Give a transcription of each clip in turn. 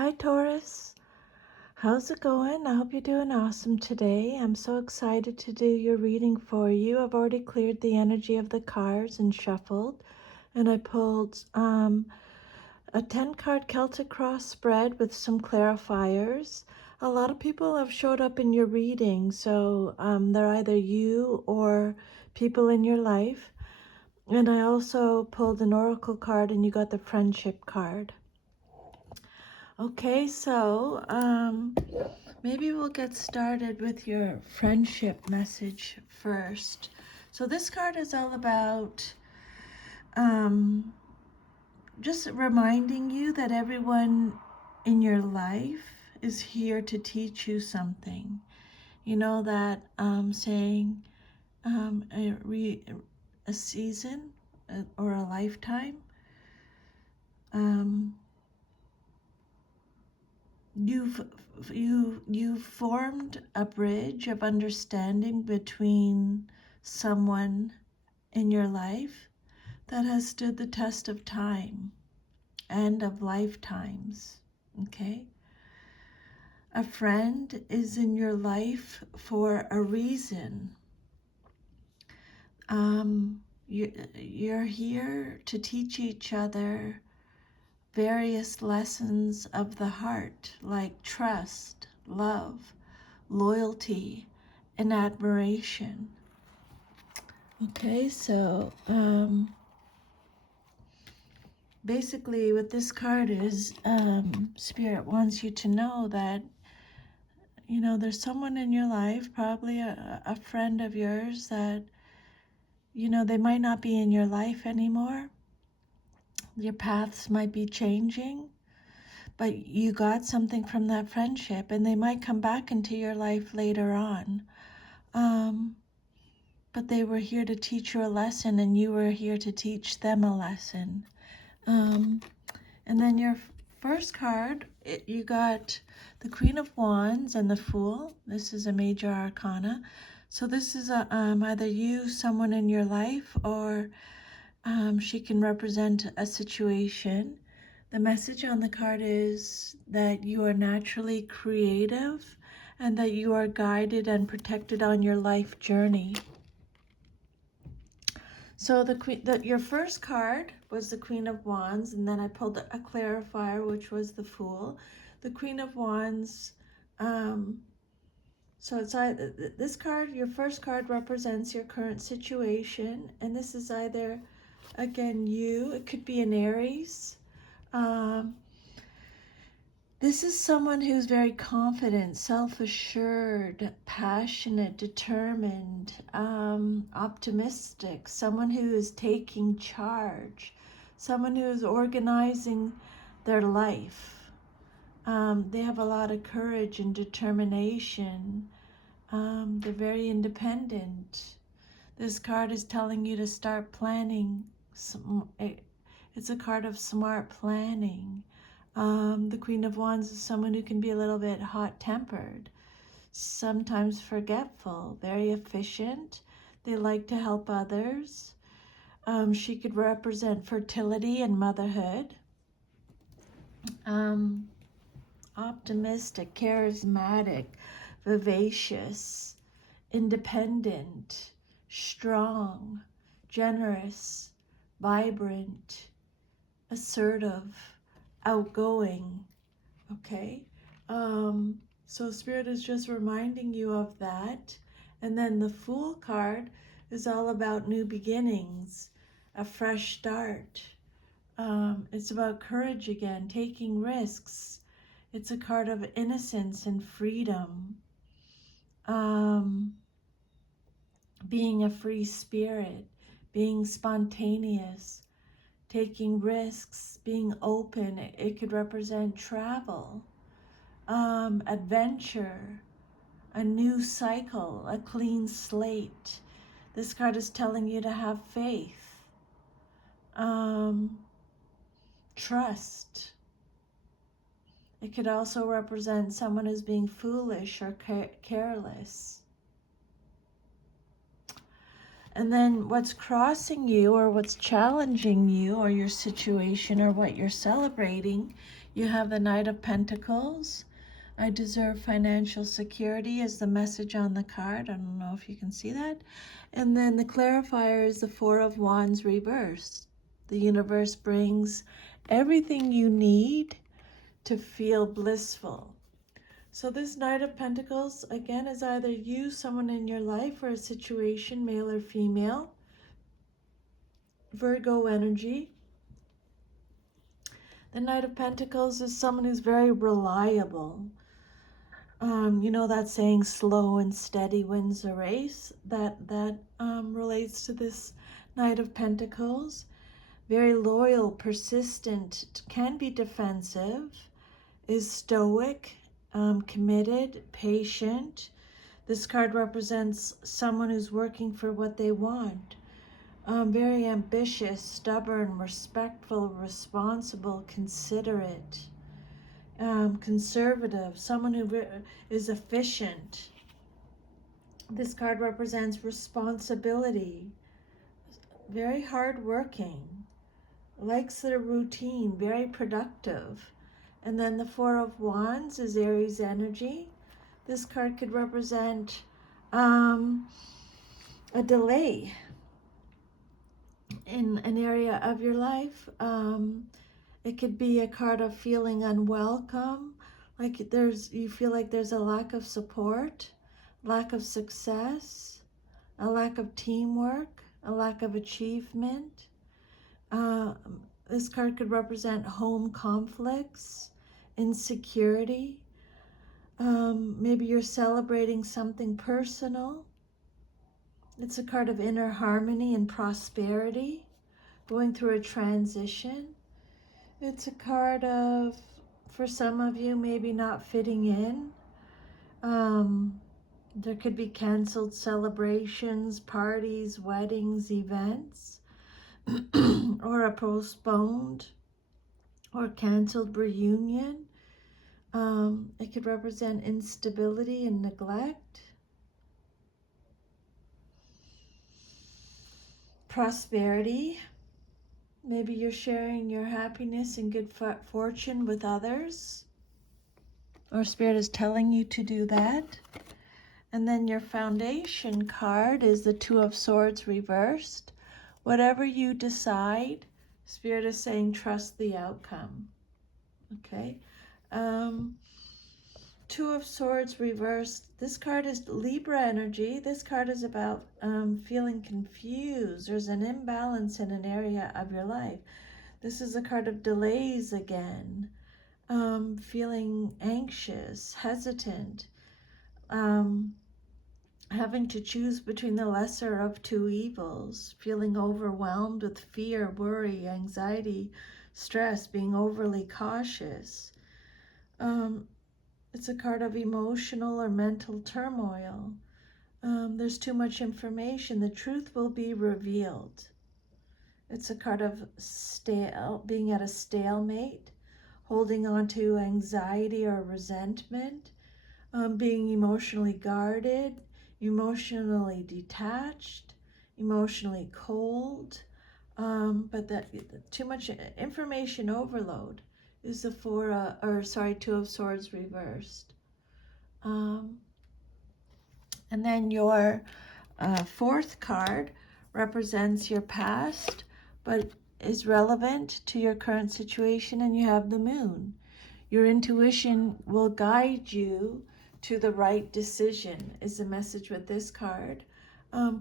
Hi Taurus, how's it going? I hope you're doing awesome today. I'm so excited to do your reading for you. I've already cleared the energy of the cards and shuffled, and I pulled a 10-card Celtic cross spread with some clarifiers. A lot of people have showed up in your reading, so they're either you or people in your life. And I also pulled an oracle card, and you got the friendship card. Okay, so maybe we'll get started with your friendship message first. So this card is all about just reminding you that everyone in your life is here to teach you something. You know that saying a season or a lifetime. You've formed a bridge of understanding between someone in your life that has stood the test of time and of lifetimes. Okay? A friend is in your life for a reason. You're here to teach each other various lessons of the heart, like trust, love, loyalty, and admiration. Okay, so basically what this card is, Spirit wants you to know that, you know, there's someone in your life, probably a friend of yours that, you know, they might not be in your life anymore. Your paths might be changing, but you got something from that friendship, and they might come back into your life later on. But they were here to teach you a lesson, and you were here to teach them a lesson. And then your first card, you got the Queen of Wands and the Fool. This is a major arcana. So this is either you, someone in your life, or she can represent a situation. The message on the card is that you are naturally creative and that you are guided and protected on your life journey. So your first card was the Queen of Wands, and then I pulled a clarifier, which was the Fool. The Queen of Wands, so it's either, this card, your first card represents your current situation, and this is either, again, you, it could be an Aries. This is someone who's very confident, self-assured, passionate, determined, optimistic, someone who is taking charge, someone who is organizing their life. They have a lot of courage and determination. They're very independent. This card is telling you to start planning. It's a card of smart planning. The Queen of Wands is someone who can be a little bit hot-tempered, sometimes forgetful, very efficient. They like to help others. She could represent fertility and motherhood. Optimistic, charismatic, vivacious, independent, strong, generous, vibrant, assertive, outgoing. Okay, so Spirit is just reminding you of that. And then the Fool card is all about new beginnings, a fresh start. It's about courage again, taking risks. It's a card of innocence and freedom, being a free spirit, being spontaneous, taking risks, being open. It could represent travel, adventure, a new cycle, a clean slate. This card is telling you to have faith, trust. It could also represent someone who's being foolish or careless. And then what's crossing you, or what's challenging you, or your situation, or what you're celebrating, You have the Knight of Pentacles. I deserve financial security is the message on the card. I don't know if you can see that. And then the clarifier is the Four of Wands reversed. The universe brings everything you need to feel blissful. So this Knight of Pentacles, again, is either you, someone in your life, or a situation, male or female. Virgo energy. The Knight of Pentacles is someone who's very reliable. You know that saying, slow and steady wins a race? That relates to this Knight of Pentacles. Very loyal, persistent, can be defensive, is stoic, committed, patient. This card represents someone who's working for what they want. Very ambitious, stubborn, respectful, responsible, considerate. Conservative, someone who is efficient. This card represents responsibility, very hardworking, likes their routine, very productive. And then the Four of Wands is Aries energy. This card could represent a delay in an area of your life. It could be a card of feeling unwelcome, like you feel like there's a lack of support, lack of success, a lack of teamwork, a lack of achievement. This card could represent home conflicts, insecurity. Maybe you're celebrating something personal. It's a card of inner harmony and prosperity, going through a transition. It's a card of, for some of you, maybe not fitting in. There could be canceled celebrations, parties, weddings, events, or a postponed or canceled reunion. It could represent instability and neglect. Prosperity. Maybe you're sharing your happiness and good fortune with others, or Spirit is telling you to do that. And then your foundation card is the Two of Swords reversed. Whatever you decide, Spirit is saying trust the outcome. Okay. Two of Swords reversed. This card is Libra energy. This card is about feeling confused. There's an imbalance in an area of your life. This is a card of delays again. Feeling anxious, hesitant, having to choose between the lesser of two evils, feeling overwhelmed with fear, worry, anxiety, stress, being overly cautious. It's a card of emotional or mental turmoil. There's too much information. The truth will be revealed. It's a card of being at a stalemate, holding on to anxiety or resentment, being emotionally guarded, emotionally detached, emotionally cold. But too much information overload is the Two of Swords reversed. And then your fourth card represents your past, but is relevant to your current situation, and you have the Moon. Your intuition will guide you to the right decision, is the message with this card.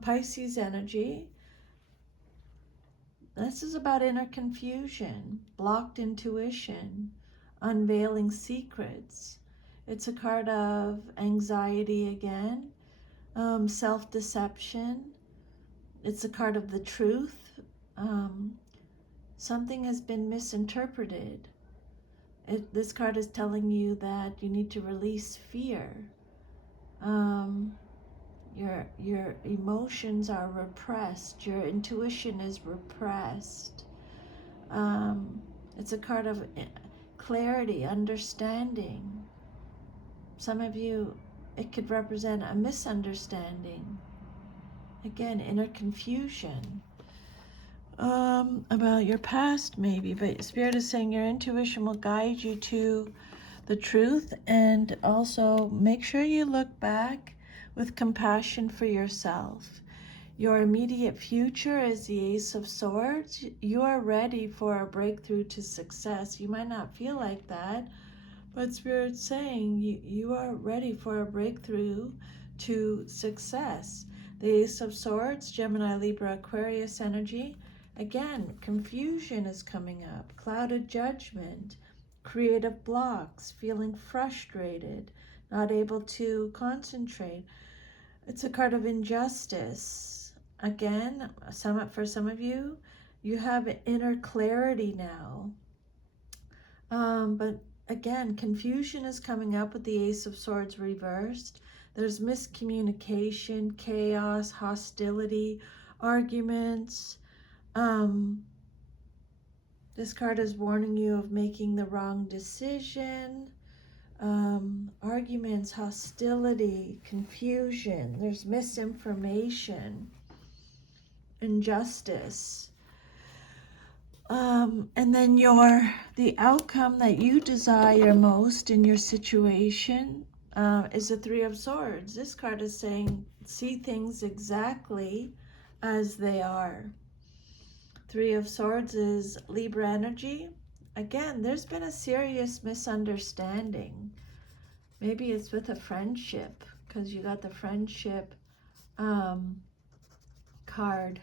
Pisces energy. This is about inner confusion, blocked intuition, unveiling secrets. It's a card of anxiety again, self-deception. It's a card of the truth. Something has been misinterpreted. This card is telling you that you need to release fear. Your emotions are repressed. Your intuition is repressed. It's a card of clarity, understanding. Some of you, it could represent a misunderstanding. Again, inner confusion. about your past maybe, but Spirit is saying your intuition will guide you to the truth, and also make sure you look back with compassion for yourself. Your immediate future is the Ace of Swords. You are ready for a breakthrough to success. You might not feel like that, but Spirit's saying you are ready for a breakthrough to success. The Ace of Swords, Gemini, Libra, Aquarius energy. Again, confusion is coming up, clouded judgment, creative blocks, feeling frustrated, not able to concentrate. It's a card of injustice. Again, for some of you, you have inner clarity now. But again, confusion is coming up with the Ace of Swords reversed. There's miscommunication, chaos, hostility, arguments. This card is warning you of making the wrong decision. Arguments, hostility, confusion. There's misinformation, injustice. And then the outcome that you desire most in your situation is the Three of Swords. This card is saying, see things exactly as they are. Three of Swords is Libra energy. Again, there's been a serious misunderstanding. Maybe it's with a friendship, because you got the friendship card.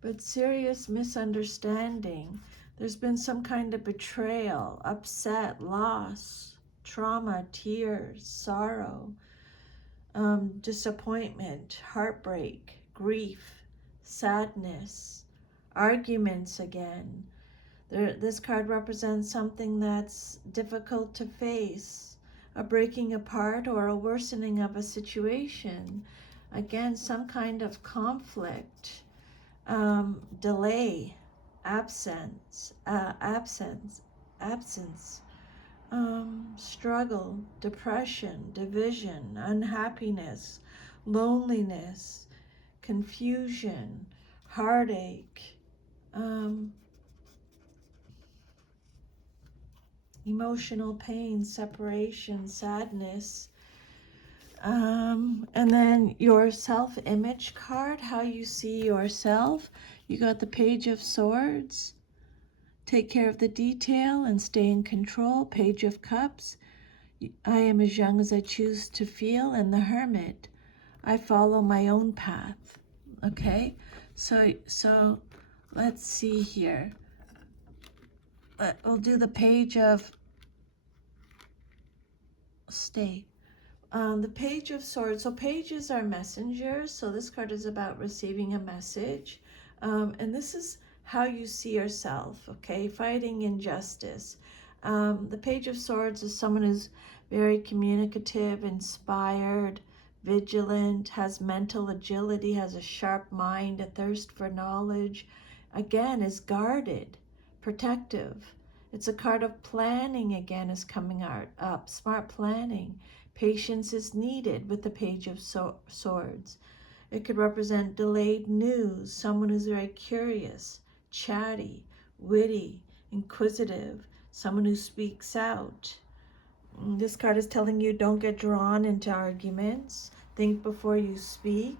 But serious misunderstanding. There's been some kind of betrayal, upset, loss, trauma, tears, sorrow, disappointment, heartbreak, grief, sadness, arguments again. This card represents something that's difficult to face, a breaking apart or a worsening of a situation. Again, some kind of conflict. Delay, absence, struggle, depression, division, unhappiness, loneliness, confusion, heartache, emotional pain, separation, sadness. And then your self-image card, how you see yourself. You got the Page of Swords, take care of the detail and stay in control. Page of Cups, I am as young as I choose to feel. And the Hermit, I follow my own path. Okay, so let's see here. We'll do the Page of the Page of Swords. So pages are messengers. So this card is about receiving a message. And this is how you see yourself, okay? Fighting injustice. The Page of Swords is someone who's very communicative, inspired, vigilant, has mental agility, has a sharp mind, a thirst for knowledge. Again, is guarded, protective. It's a card of planning again is coming up, smart planning. Patience is needed with the Page of Swords. It could represent delayed news, someone who's very curious, chatty, witty, inquisitive, someone who speaks out. This card is telling you don't get drawn into arguments. Think before you speak.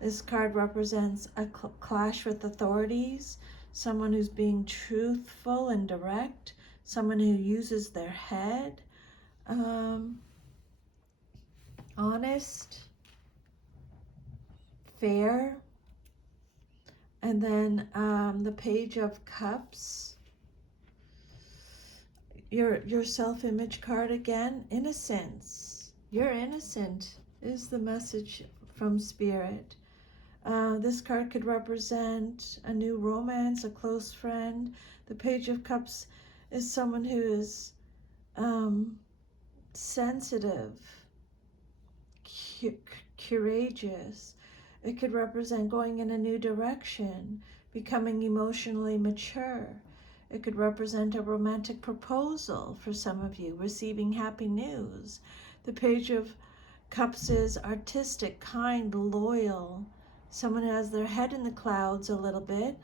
This card represents a clash with authorities, someone who's being truthful and direct, someone who uses their head. Honest, fair, and then the Page of Cups, your self-image card again, innocence. You're innocent is the message from Spirit. This card could represent a new romance, a close friend. The Page of Cups is someone who is sensitive, courageous. It could represent going in a new direction, becoming emotionally mature. It could represent a romantic proposal for some of you, receiving happy news. The Page of Cups is artistic, kind, loyal, someone who has their head in the clouds a little bit,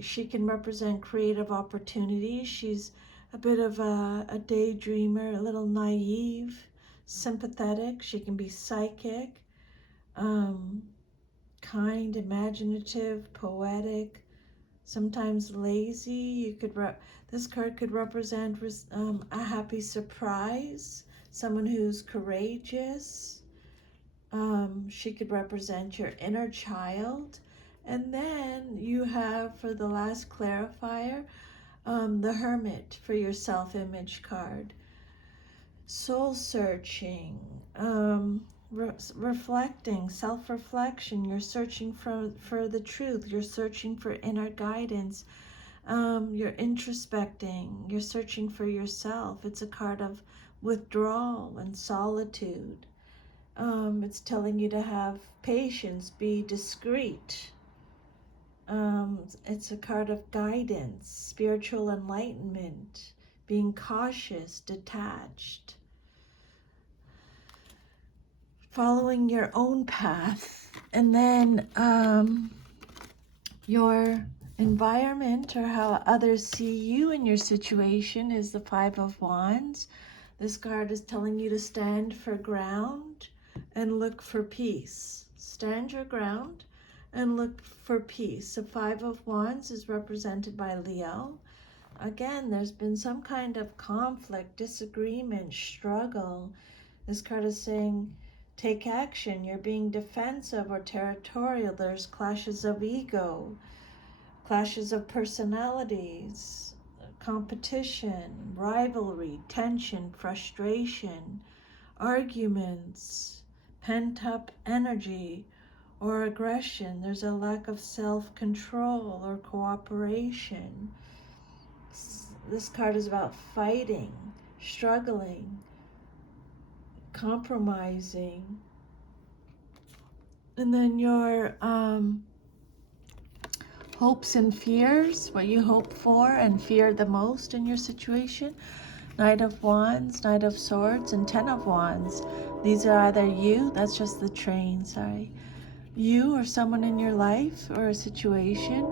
She can represent creative opportunities. She's a bit of a daydreamer, a little naive, sympathetic. She can be psychic, um, kind, imaginative, poetic, sometimes lazy. This card could represent a happy surprise, someone who's courageous. She could represent your inner child. And then you have, for the last clarifier, the Hermit for your self-image card. Soul searching, reflecting, self-reflection. You're searching for the truth. You're searching for inner guidance. You're introspecting. You're searching for yourself. It's a card of withdrawal and solitude. It's telling you to have patience, be discreet. It's a card of guidance, spiritual enlightenment, being cautious, detached, following your own path. And then your environment, or how others see you in your situation, is the Five of Wands. This card is telling you to stand for ground and look for peace. Stand your ground and look for peace. The Five of Wands is represented by Leo. Again, there's been some kind of conflict, disagreement, struggle. This card is saying, take action. You're being defensive or territorial. There's clashes of ego, clashes of personalities, competition, rivalry, tension, frustration, arguments, pent-up energy or aggression. There's a lack of self-control or cooperation. This card is about fighting, struggling, compromising. And then your hopes and fears, what you hope for and fear the most in your situation. Knight of Wands, Knight of Swords, and Ten of Wands. These are either you, that's just the train, sorry. You or someone in your life or a situation.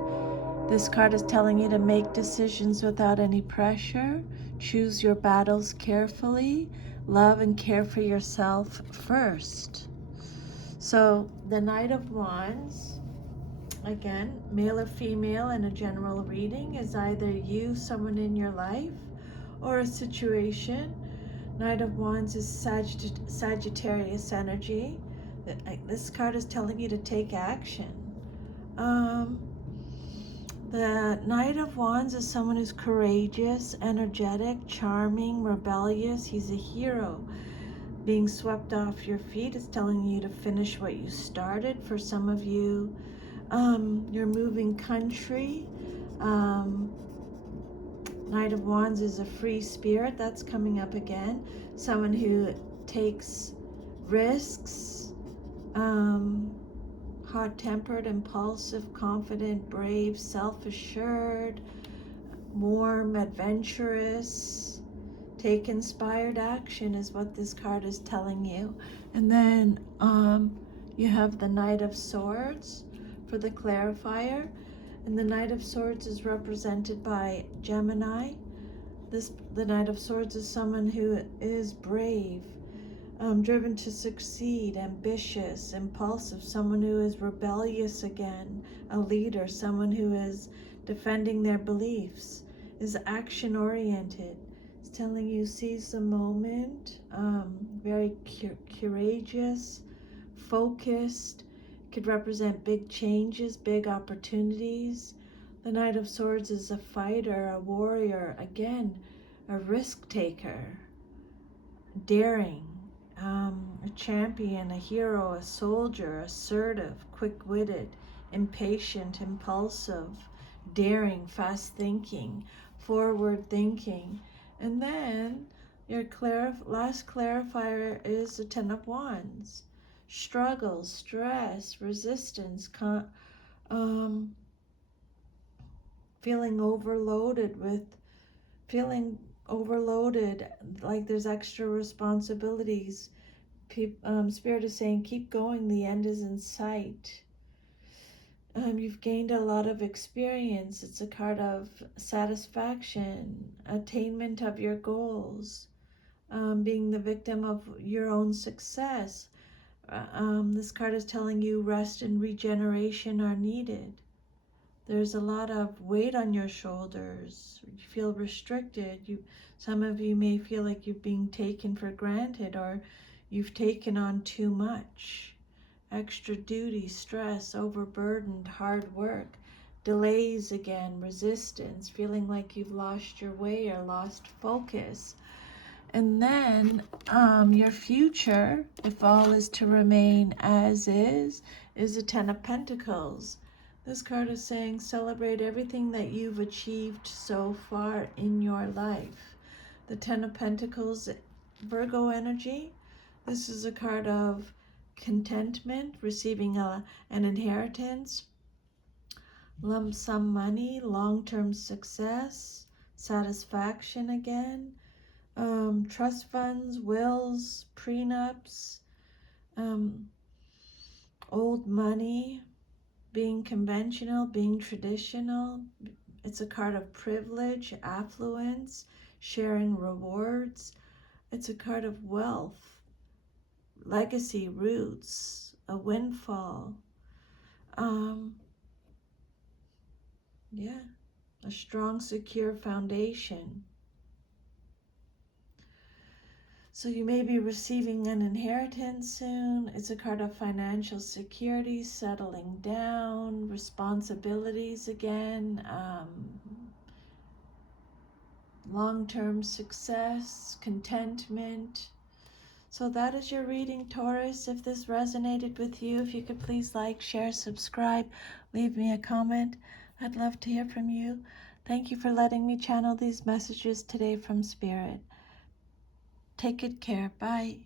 This card is telling you to make decisions without any pressure. Choose your battles carefully. Love and care for yourself first. So the Knight of Wands, again, male or female in a general reading, is either you, someone in your life, or a situation. Knight of Wands is Sagittarius energy. This card is telling you to take action. The Knight of Wands is someone who's courageous, energetic, charming, rebellious. He's a hero. Being swept off your feet is telling you to finish what you started. For some of you, you're moving country. Knight of Wands is a free spirit. That's coming up again. Someone who takes risks, hot-tempered, impulsive, confident, brave, self-assured, warm, adventurous. Take inspired action is what this card is telling you. And then you have the Knight of Swords for the clarifier. And the Knight of Swords is represented by Gemini. The Knight of Swords is someone who is brave, driven to succeed, ambitious, impulsive, someone who is rebellious again, a leader, someone who is defending their beliefs, is action-oriented. It's telling you seize the moment, very courageous, focused, could represent big changes, big opportunities. The Knight of Swords is a fighter, a warrior, again, a risk taker, daring, a champion, a hero, a soldier, assertive, quick-witted, impatient, impulsive, daring, fast-thinking, forward-thinking. And then your last clarifier is the Ten of Wands. Struggle, stress, resistance, feeling overloaded, like there's extra responsibilities. Spirit is saying, keep going, the end is in sight. You've gained a lot of experience. It's a card of satisfaction, attainment of your goals, being the victim of your own success. This card is telling you rest and regeneration are needed. There's a lot of weight on your shoulders. You feel restricted. Some of you may feel like you're being taken for granted, or you've taken on too much. Extra duty, stress, overburdened, hard work, delays again, resistance, feeling like you've lost your way or lost focus. And then your future, if all is to remain as is the Ten of Pentacles. This card is saying celebrate everything that you've achieved so far in your life. The Ten of Pentacles, Virgo energy. This is a card of contentment, receiving an inheritance, lump sum money, long-term success, satisfaction again. Trust funds, wills, prenups, old money, being conventional, being traditional. It's a card of privilege, affluence, sharing rewards. It's a card of wealth, legacy, roots, a windfall. Yeah, a strong, secure foundation. So you may be receiving an inheritance soon. It's a card of financial security, settling down, responsibilities again, long-term success, contentment. So that is your reading, Taurus. If this resonated with you, if you could please like, share, subscribe, leave me a comment. I'd love to hear from you. Thank you for letting me channel these messages today from Spirit. Take good care. Bye.